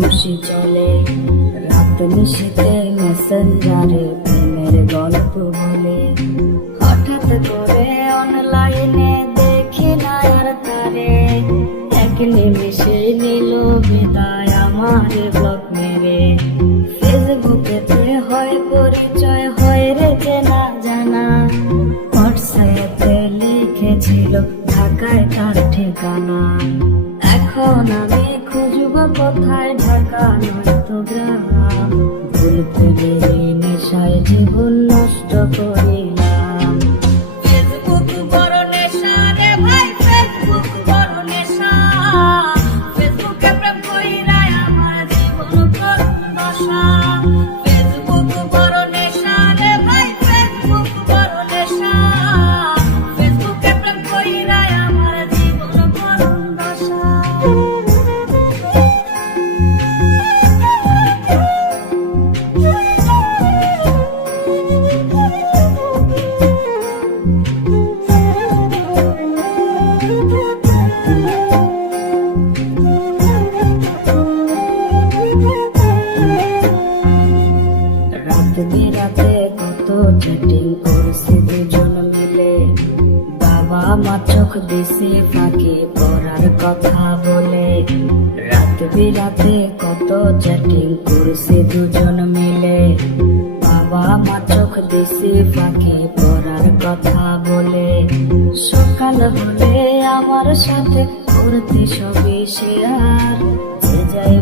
খুশি চলে। রাত নিশীতে মেসেঞ্জারে প্রেমের গল্প বলে। হঠাৎ করে অনলাইনে দেখি না আর তারে, এক নিমিষে নিল বিদায় আমার ব্লক মেরে। ফেসবুকেতে হয় পরিচয়, হয় রে চেনা জানা, হোয়াটসঅ্যাপে লিখেছিল ঢাকায় তার ঠিকানা। এখন আমি খুঁজব কোথায়, ঢাকা নয়তো গ্রাম। ভুলতে দেরি নেশায় জীবন নষ্ট করিলাম। ফেসবুক বড় নেশা রে ভাই, ফেসবুক বড় নেশা। ফেসবুকে প্রেম কইরা আমার জীবন করুণ দশা। ফেসবুক বড় নেশা রে ভাই, ফেসবুক বড় নেশা। ফেসবুকে প্রেম কইরা আমার জীবন করুণ দশা। রাত বিরাতে কত চ্যাটিং করছে দুজন মিলে। বাবা মা চোখ দিছে ফাঁকি পড়ার কথা বলে। রাত বিরাতে কত চ্যাটিং করছে দুজন মিলে। বাবা মা চোখ দিছে ফাঁকি পড়ার কথা বলে। সকাল হলে আমার সাথে করতে সবই শেয়ার, যে যাই